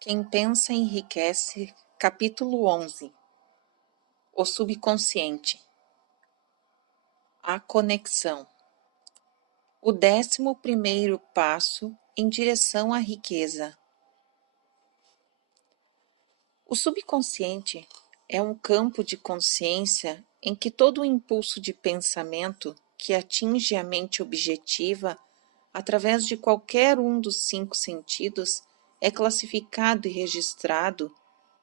Quem pensa enriquece, capítulo 11. O subconsciente. A conexão. O 11º passo em direção à riqueza. O subconsciente é um campo de consciência em que todo o impulso de pensamento que atinge a mente objetiva através de qualquer um dos 5 sentidos é classificado e registrado,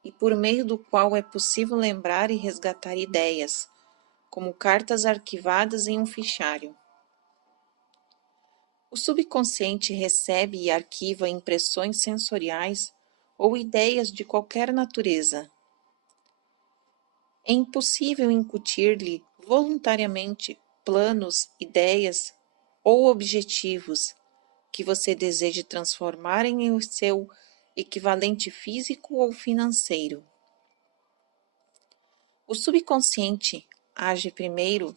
e por meio do qual é possível lembrar e resgatar ideias, como cartas arquivadas em um fichário. O subconsciente recebe e arquiva impressões sensoriais ou ideias de qualquer natureza. É impossível incutir-lhe voluntariamente planos, ideias ou objetivos que você deseje transformar em o seu equivalente físico ou financeiro. O subconsciente age primeiro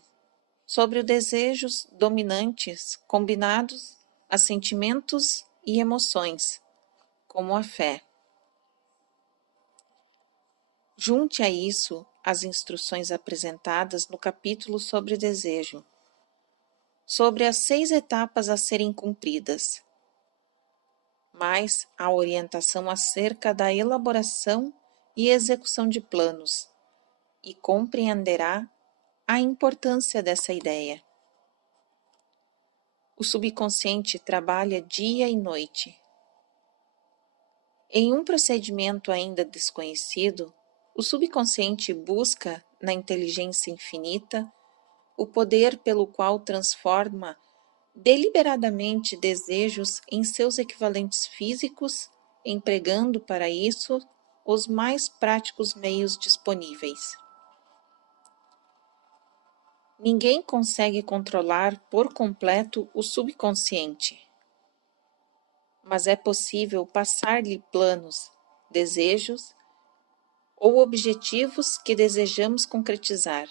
sobre os desejos dominantes combinados a sentimentos e emoções, como a fé. Junte a isso as instruções apresentadas no capítulo sobre desejo, sobre as 6 etapas a serem cumpridas, mais a orientação acerca da elaboração e execução de planos, e compreenderá a importância dessa ideia. O subconsciente trabalha dia e noite. Em um procedimento ainda desconhecido, o subconsciente busca, na inteligência infinita, o poder pelo qual transforma deliberadamente desejos em seus equivalentes físicos, empregando para isso os mais práticos meios disponíveis. Ninguém consegue controlar por completo o subconsciente, mas é possível passar-lhe planos, desejos ou objetivos que desejamos concretizar.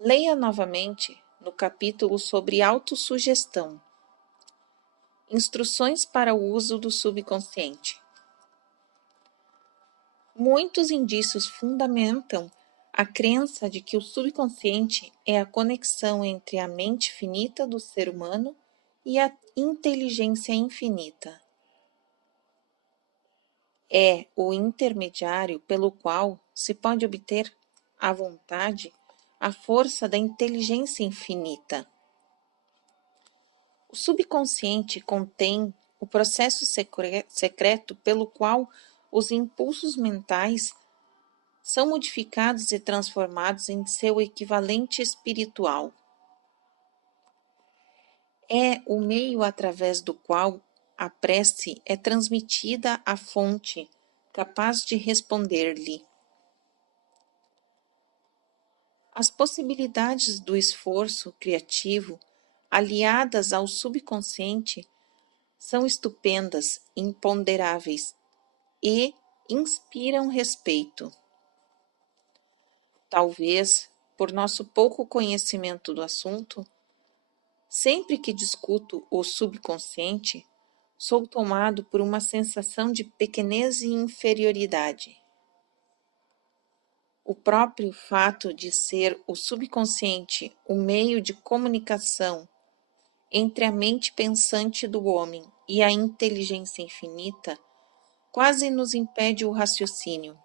Leia novamente no capítulo sobre autossugestão. Instruções para o uso do subconsciente. Muitos indícios fundamentam a crença de que o subconsciente é a conexão entre a mente finita do ser humano e a inteligência infinita. É o intermediário pelo qual se pode obter à vontade a força da inteligência infinita. O subconsciente contém o processo secreto pelo qual os impulsos mentais são modificados e transformados em seu equivalente espiritual. É o meio através do qual a prece é transmitida à fonte, capaz de responder-lhe. As possibilidades do esforço criativo, aliadas ao subconsciente, são estupendas, imponderáveis e inspiram respeito. Talvez, por nosso pouco conhecimento do assunto, sempre que discuto o subconsciente, sou tomado por uma sensação de pequenez e inferioridade. O próprio fato de ser o subconsciente o meio de comunicação entre a mente pensante do homem e a inteligência infinita quase nos impede o raciocínio.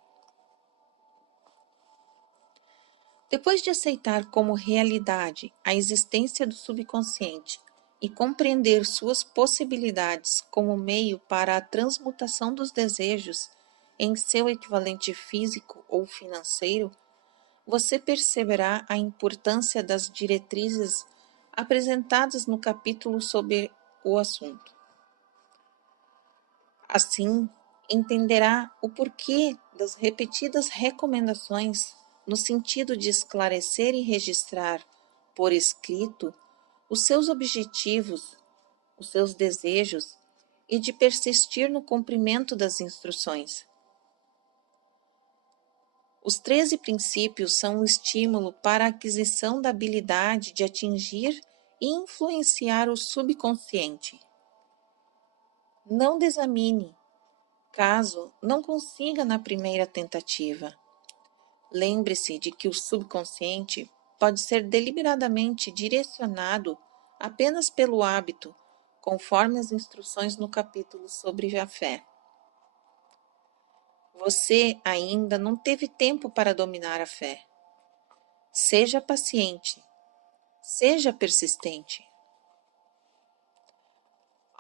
Depois de aceitar como realidade a existência do subconsciente e compreender suas possibilidades como meio para a transmutação dos desejos em seu equivalente físico ou financeiro, você perceberá a importância das diretrizes apresentadas no capítulo sobre o assunto. Assim, entenderá o porquê das repetidas recomendações no sentido de esclarecer e registrar por escrito os seus objetivos, os seus desejos e de persistir no cumprimento das instruções. Os 13 princípios são um estímulo para a aquisição da habilidade de atingir e influenciar o subconsciente. Não desamine caso não consiga na primeira tentativa. Lembre-se de que o subconsciente pode ser deliberadamente direcionado apenas pelo hábito, conforme as instruções no capítulo sobre a fé. Você ainda não teve tempo para dominar a fé. Seja paciente, seja persistente.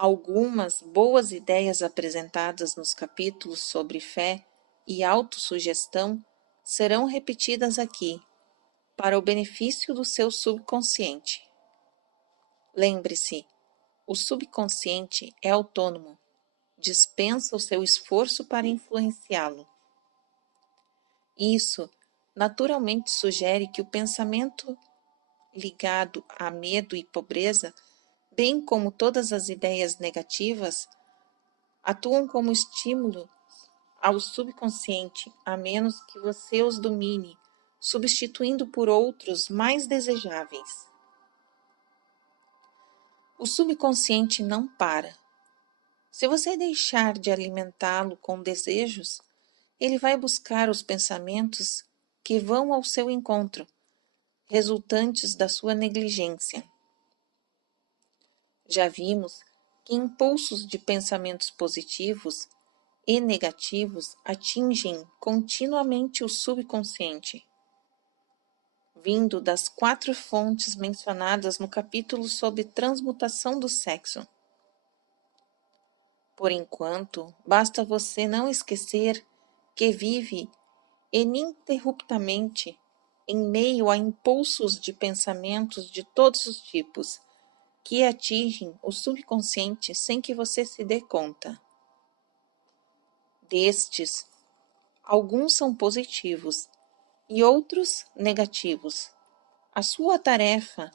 Algumas boas ideias apresentadas nos capítulos sobre fé e autossugestão serão repetidas aqui, para o benefício do seu subconsciente. Lembre-se, o subconsciente é autônomo, dispensa o seu esforço para influenciá-lo. Isso naturalmente sugere que o pensamento ligado a medo e pobreza, bem como todas as ideias negativas, atuam como estímulo ao subconsciente, a menos que você os domine, substituindo por outros mais desejáveis. O subconsciente não para. Se você deixar de alimentá-lo com desejos, ele vai buscar os pensamentos que vão ao seu encontro, resultantes da sua negligência. Já vimos que impulsos de pensamentos positivos e negativos atingem continuamente o subconsciente, vindo das 4 fontes mencionadas no capítulo sobre transmutação do sexo. Por enquanto, basta você não esquecer que vive ininterruptamente em meio a impulsos de pensamentos de todos os tipos, que atingem o subconsciente sem que você se dê conta. Destes, alguns são positivos e outros negativos. A sua tarefa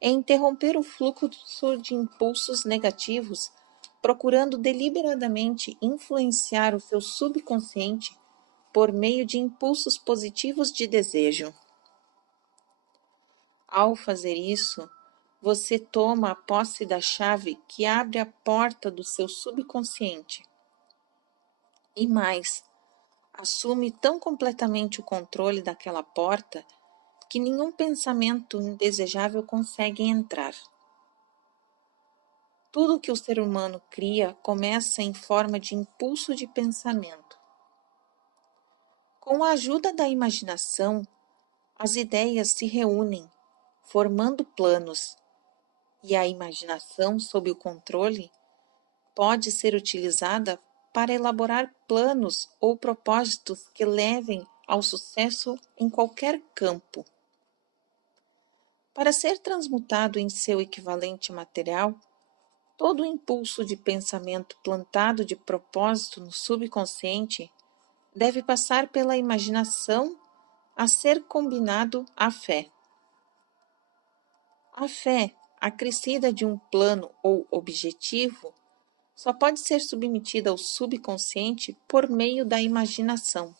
é interromper o fluxo de impulsos negativos, procurando deliberadamente influenciar o seu subconsciente por meio de impulsos positivos de desejo. Ao fazer isso, você toma a posse da chave que abre a porta do seu subconsciente. E mais, assume tão completamente o controle daquela porta que nenhum pensamento indesejável consegue entrar. Tudo que o ser humano cria começa em forma de impulso de pensamento. Com a ajuda da imaginação, as ideias se reúnem, formando planos, e a imaginação, sob o controle, pode ser utilizada para elaborar planos ou propósitos que levem ao sucesso em qualquer campo. Para ser transmutado em seu equivalente material, todo o impulso de pensamento plantado de propósito no subconsciente deve passar pela imaginação a ser combinado à fé. A fé, acrescida de um plano ou objetivo, só pode ser submetida ao subconsciente por meio da imaginação.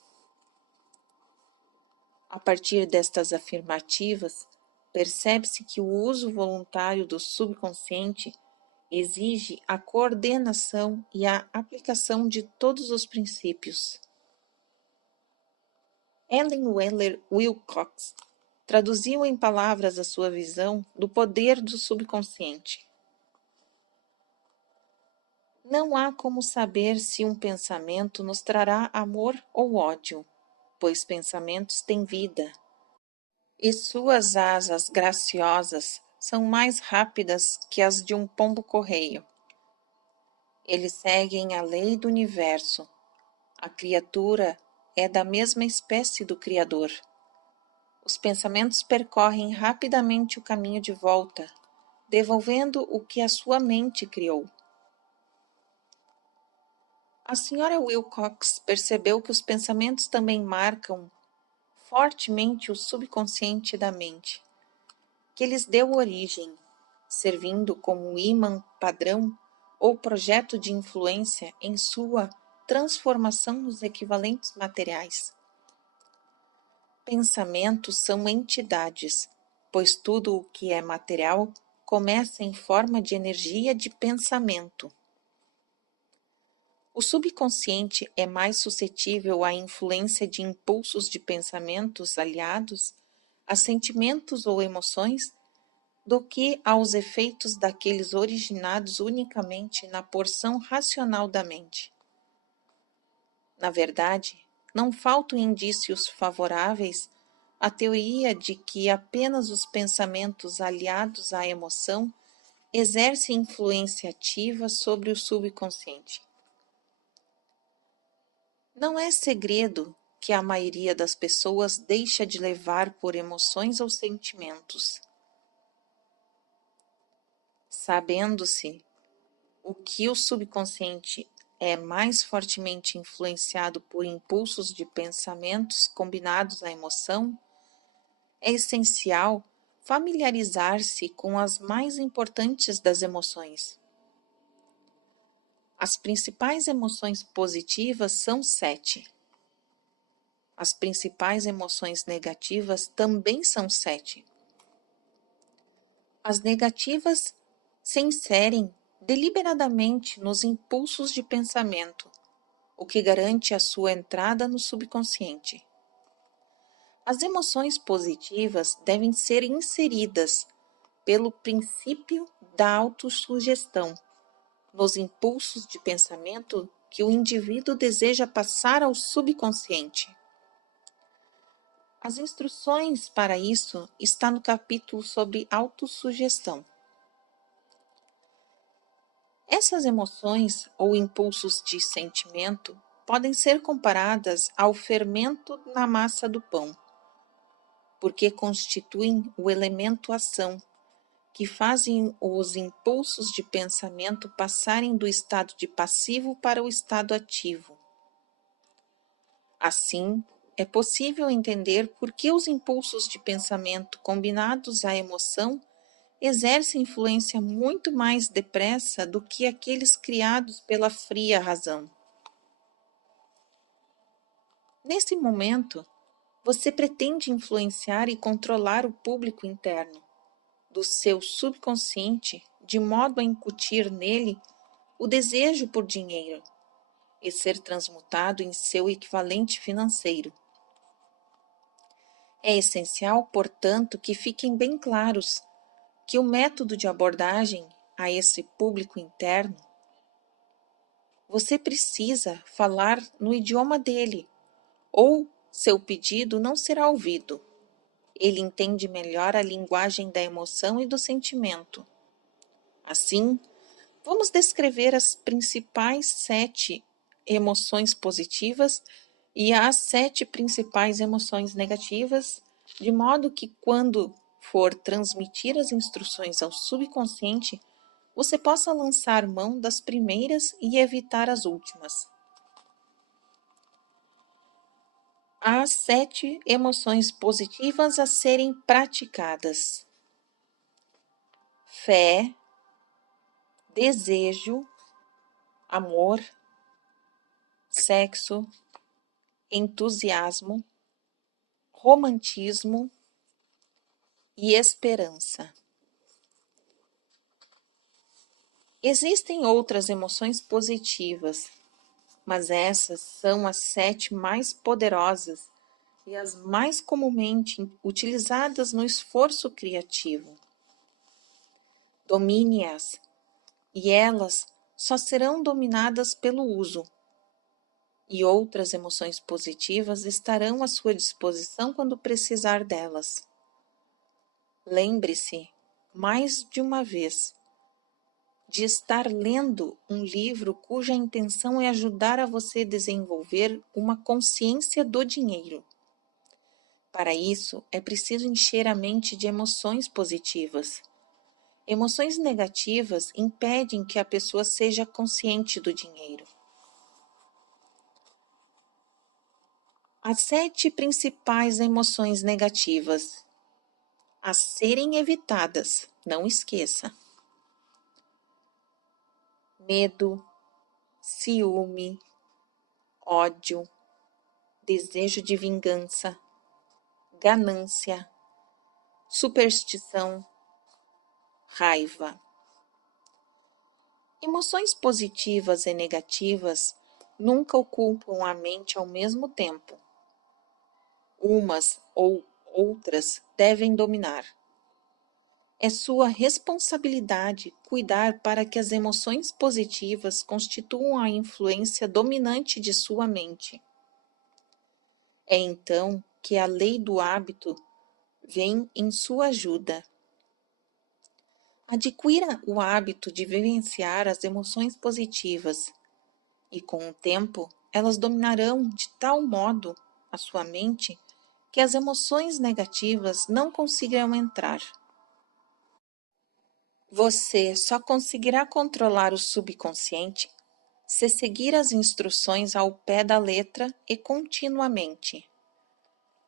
A partir destas afirmativas, percebe-se que o uso voluntário do subconsciente exige a coordenação e a aplicação de todos os princípios. Ellen Weller Wilcox traduziu em palavras a sua visão do poder do subconsciente. Não há como saber se um pensamento nos trará amor ou ódio, pois pensamentos têm vida, e suas asas graciosas são mais rápidas que as de um pombo-correio. Eles seguem a lei do universo. A criatura é da mesma espécie do Criador. Os pensamentos percorrem rapidamente o caminho de volta, devolvendo o que a sua mente criou. A senhora Wilcox percebeu que os pensamentos também marcam fortemente o subconsciente da mente, que lhes deu origem, servindo como ímã padrão ou projeto de influência em sua transformação nos equivalentes materiais. Pensamentos são entidades, pois tudo o que é material começa em forma de energia de pensamento. O subconsciente é mais suscetível à influência de impulsos de pensamentos aliados a sentimentos ou emoções do que aos efeitos daqueles originados unicamente na porção racional da mente. Na verdade, não faltam indícios favoráveis à teoria de que apenas os pensamentos aliados à emoção exercem influência ativa sobre o subconsciente. Não é segredo que a maioria das pessoas deixa de levar por emoções ou sentimentos. Sabendo-se o que o subconsciente é mais fortemente influenciado por impulsos de pensamentos combinados à emoção, é essencial familiarizar-se com as mais importantes das emoções. As principais emoções positivas são 7. As principais emoções negativas também são 7. As negativas se inserem deliberadamente nos impulsos de pensamento, o que garante a sua entrada no subconsciente. As emoções positivas devem ser inseridas pelo princípio da autossugestão nos impulsos de pensamento que o indivíduo deseja passar ao subconsciente. As instruções para isso estão no capítulo sobre autossugestão. Essas emoções ou impulsos de sentimento podem ser comparadas ao fermento na massa do pão, porque constituem o elemento ação, que fazem os impulsos de pensamento passarem do estado de passivo para o estado ativo. Assim, é possível entender por que os impulsos de pensamento combinados à emoção exercem influência muito mais depressa do que aqueles criados pela fria razão. Nesse momento, você pretende influenciar e controlar o público interno do seu subconsciente de modo a incutir nele o desejo por dinheiro e ser transmutado em seu equivalente financeiro. É essencial, portanto, que fiquem bem claros que o método de abordagem a esse público interno, você precisa falar no idioma dele, ou seu pedido não será ouvido. Ele entende melhor a linguagem da emoção e do sentimento. Assim, vamos descrever as principais 7 emoções positivas e as 7 principais emoções negativas, de modo que, quando for transmitir as instruções ao subconsciente, você possa lançar mão das primeiras e evitar as últimas. As 7 emoções positivas a serem praticadas: fé, desejo, amor, sexo, entusiasmo, romantismo e esperança. Existem outras emoções positivas, mas essas são as 7 mais poderosas e as mais comumente utilizadas no esforço criativo. Domine-as, e elas só serão dominadas pelo uso. E outras emoções positivas estarão à sua disposição quando precisar delas. Lembre-se, mais de uma vez, de estar lendo um livro cuja intenção é ajudar a você desenvolver uma consciência do dinheiro. Para isso, é preciso encher a mente de emoções positivas. Emoções negativas impedem que a pessoa seja consciente do dinheiro. As 7 principais emoções negativas a serem evitadas, não esqueça: medo, ciúme, ódio, desejo de vingança, ganância, superstição, raiva. Emoções positivas e negativas nunca ocupam a mente ao mesmo tempo. Umas ou outras devem dominar. É sua responsabilidade cuidar para que as emoções positivas constituam a influência dominante de sua mente. É então que a lei do hábito vem em sua ajuda. Adquira o hábito de vivenciar as emoções positivas, e com o tempo elas dominarão de tal modo a sua mente que as emoções negativas não conseguirão entrar. Você só conseguirá controlar o subconsciente se seguir as instruções ao pé da letra e continuamente.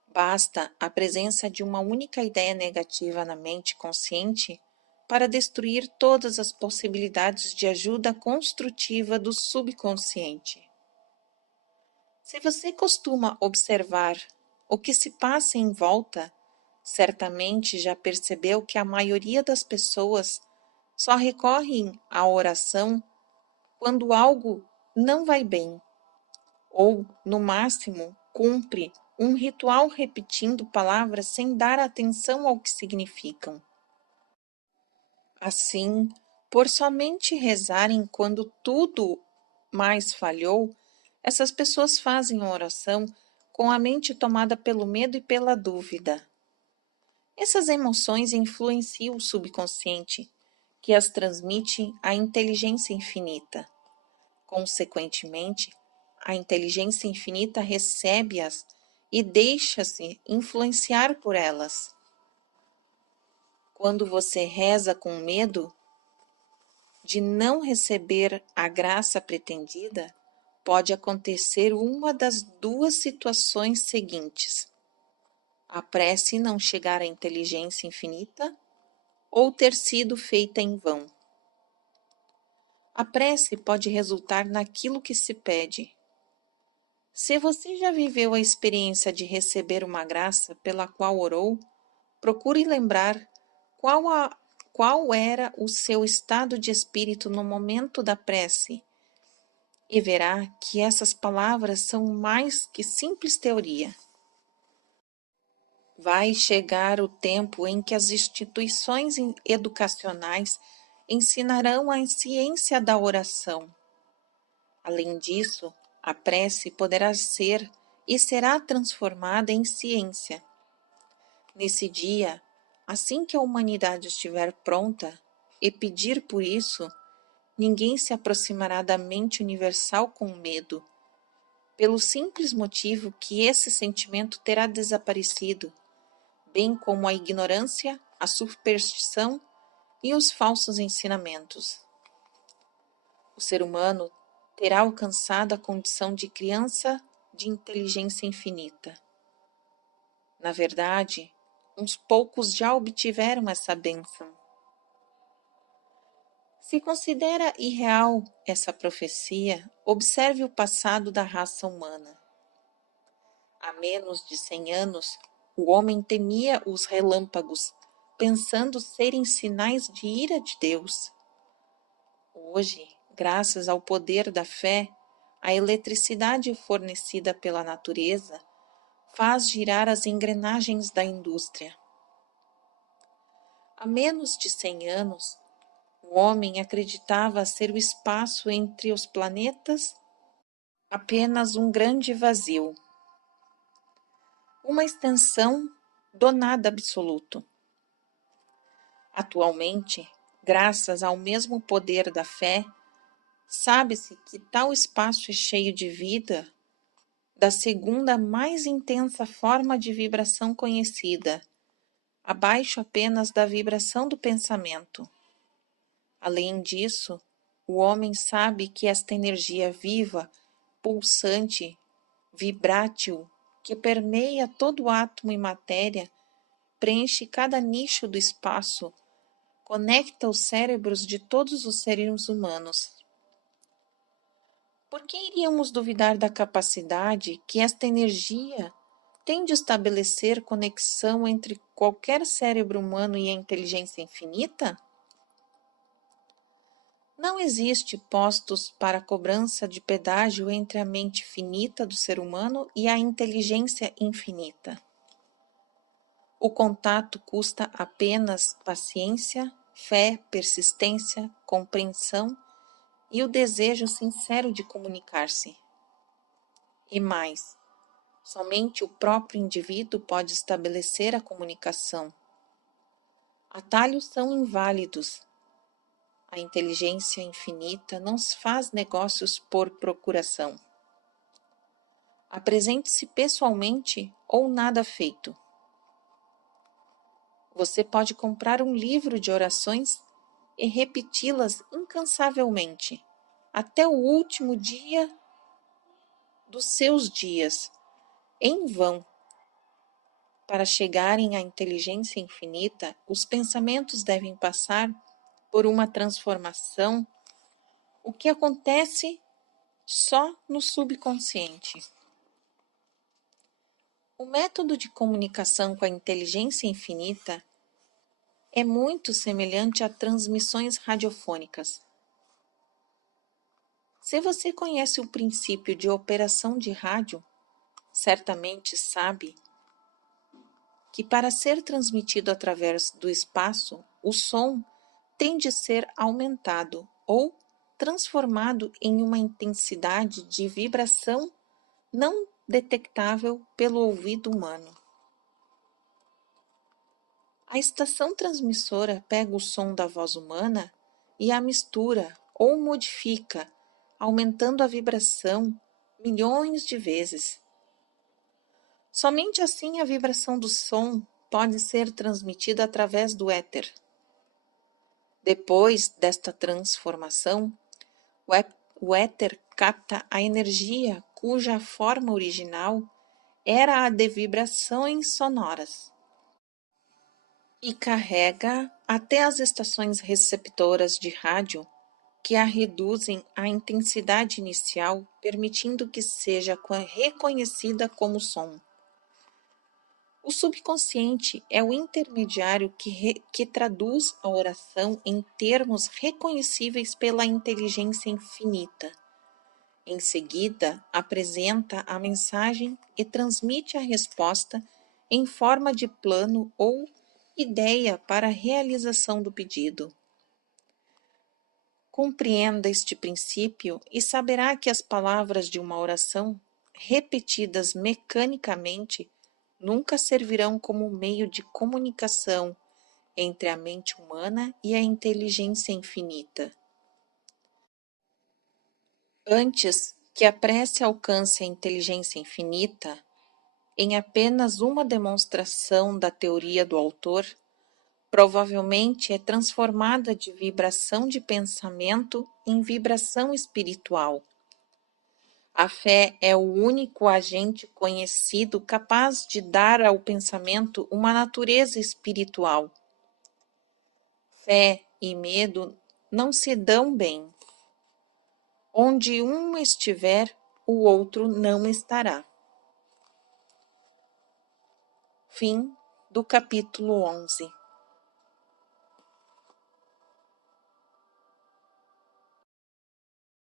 Basta a presença de uma única ideia negativa na mente consciente para destruir todas as possibilidades de ajuda construtiva do subconsciente. Se você costuma observar o que se passa em volta, certamente já percebeu que a maioria das pessoas só recorrem à oração quando algo não vai bem, ou, no máximo, cumpre um ritual repetindo palavras sem dar atenção ao que significam. Assim, por somente rezarem quando tudo mais falhou, essas pessoas fazem a oração com a mente tomada pelo medo e pela dúvida. Essas emoções influenciam o subconsciente, que as transmite à inteligência infinita. Consequentemente, a inteligência infinita recebe-as e deixa-se influenciar por elas. Quando você reza com medo de não receber a graça pretendida, pode acontecer uma das duas situações seguintes: a prece não chegar à inteligência infinita ou ter sido feita em vão. A prece pode resultar naquilo que se pede. Se você já viveu a experiência de receber uma graça pela qual orou, procure lembrar qual era o seu estado de espírito no momento da prece e verá que essas palavras são mais que simples teoria. Vai chegar o tempo em que as instituições educacionais ensinarão a ciência da oração. Além disso, a prece poderá ser e será transformada em ciência. Nesse dia, assim que a humanidade estiver pronta e pedir por isso, ninguém se aproximará da mente universal com medo, pelo simples motivo que esse sentimento terá desaparecido, bem como a ignorância, a superstição e os falsos ensinamentos. O ser humano terá alcançado a condição de criança de inteligência infinita. Na verdade, uns poucos já obtiveram essa bênção. Se considera irreal essa profecia, observe o passado da raça humana. Há menos de 100 anos, o homem temia os relâmpagos, pensando serem sinais de ira de Deus. Hoje, graças ao poder da fé, a eletricidade fornecida pela natureza faz girar as engrenagens da indústria. Há menos de 100 anos, o homem acreditava ser o espaço entre os planetas apenas um grande vazio, uma extensão do nada absoluto. Atualmente, graças ao mesmo poder da fé, sabe-se que tal espaço é cheio de vida, da segunda mais intensa forma de vibração conhecida, abaixo apenas da vibração do pensamento. Além disso, o homem sabe que esta energia viva, pulsante, vibrátil, que permeia todo átomo e matéria, preenche cada nicho do espaço, conecta os cérebros de todos os seres humanos. Por que iríamos duvidar da capacidade que esta energia tem de estabelecer conexão entre qualquer cérebro humano e a inteligência infinita? Não existe postos para cobrança de pedágio entre a mente finita do ser humano e a inteligência infinita. O contato custa apenas paciência, fé, persistência, compreensão e o desejo sincero de comunicar-se. E mais, somente o próprio indivíduo pode estabelecer a comunicação. Atalhos são inválidos. A inteligência infinita não faz negócios por procuração. Apresente-se pessoalmente ou nada feito. Você pode comprar um livro de orações e repeti-las incansavelmente, até o último dia dos seus dias, em vão. Para chegarem à inteligência infinita, os pensamentos devem passar por uma transformação, o que acontece só no subconsciente. O método de comunicação com a inteligência infinita é muito semelhante a transmissões radiofônicas. Se você conhece o princípio de operação de rádio, certamente sabe que para ser transmitido através do espaço, o som tem de ser aumentado ou transformado em uma intensidade de vibração não detectável pelo ouvido humano. A estação transmissora pega o som da voz humana e a mistura ou modifica, aumentando a vibração milhões de vezes. Somente assim a vibração do som pode ser transmitida através do éter. Depois desta transformação, o éter capta a energia cuja forma original era a de vibrações sonoras e carrega até as estações receptoras de rádio, que a reduzem à intensidade inicial, permitindo que seja reconhecida como som. O subconsciente é o intermediário que traduz a oração em termos reconhecíveis pela inteligência infinita. Em seguida, apresenta a mensagem e transmite a resposta em forma de plano ou ideia para a realização do pedido. Compreenda este princípio e saberá que as palavras de uma oração, repetidas mecanicamente, nunca servirão como meio de comunicação entre a mente humana e a inteligência infinita. Antes que a prece alcance a inteligência infinita, em apenas uma demonstração da teoria do autor, provavelmente é transformada de vibração de pensamento em vibração espiritual. A fé é o único agente conhecido capaz de dar ao pensamento uma natureza espiritual. Fé e medo não se dão bem. Onde um estiver, o outro não estará. Fim do capítulo 11.